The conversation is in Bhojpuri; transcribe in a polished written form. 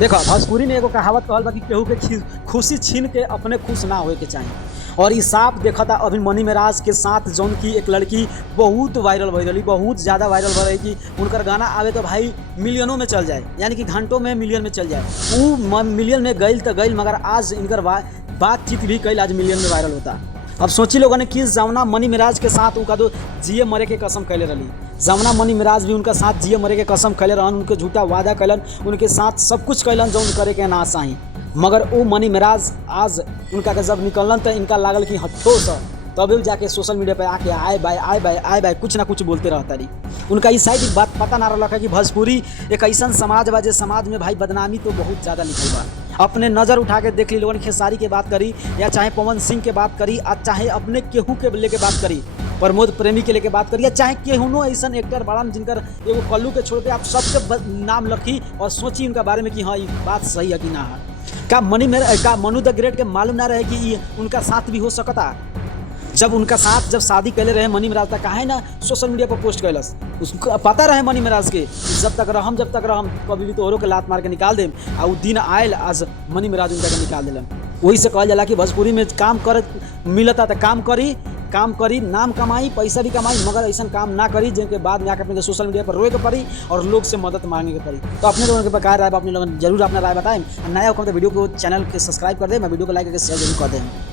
देखो भोजपुरी में एगो कहावत कहल बा कि केहू के खुशी छीन के अपने खुश ना होए के चाहिए। और ई साफ देखा था अभी मनी मेराज के साथ जौन की एक लड़की बहुत वायरल भई रही, बहुत ज़्यादा वायरल भई रही कि उनकर गाना आवे तो भाई मिलियनों में चल जाए, यानी कि घंटों में मिलियन में चल जाए। वो मिलियन में गई तो गई, मगर आज इनकर बातचीत भी कल आज मिलियन में वायरल होता। अब सोची लोगों ने कि जमुना मनी मिराज के साथ उनका तो जिए मरे के कसम कैले रही। जमुना मनी मिराज भी उनका साथ जिए मरे के कसम कैले रहन, उनके झूठा वादा कैलन, उनके साथ सब कुछ कैलन जो करे के ना चाही। मगर वो मनी मिराज आज उनका के जब निकलन तो इनका लागल कि हथो सा, तभी जाके सोशल मीडिया पे आके आए बाय कुछ ना कुछ बोलते रहता रही। उनका इस साइड बात पता ना रहा कि भोजपुरी एक ऐसा समाज बा जे समाज में भाई बदनामी तो बहुत ज़्यादा निकल बा। अपने नज़र उठा के देख ली लोगों ने, खेसारी के बात करी या चाहे पवन सिंह के बात करी, या चाहे अपने केहू के लेके बात करी, प्रमोद प्रेमी के लेके बात करी, या चाहे केहूनो ऐसा एक्टर बड़ान जिनकर एगो कल्लू के छोड़ के आप सबके नाम रखी और सोची उनका बारे में कि हाँ ये बात सही है कि ना है। का मनु द ग्रेट के मालूम ना रहे कि उनका साथ भी हो सकता। जब उनका साथ जब शादी कैले रहे मनी मिराज तक काहे ना सोशल मीडिया पर पोस्ट कैलस, उसको पता रहे मनी मिराज के जब तक रहम कभी भी तोहरों के लात मार के निकाल देम। आ वो दिन आयल आज मनी मिराज उनका के निकाल दिलन। वही से कहल जाला कि भोजपुरी में काम कर मिलता तो काम करी नाम कमाई पैसा भी कमाई, मगर ऐसा काम ना करी जिनके बाद में आकर अपने सोशल मीडिया पर रोए के पड़ी और लोग से मदद मांगे के पड़ी। तो अपने लोगों के बकाया राय अपने लोगों जरूर अपना राय बताएं। नया हो तो वीडियो को चैनल के सब्सक्राइब कर दे, मैं वीडियो को लाइक करके शेयर जरूर कर दें।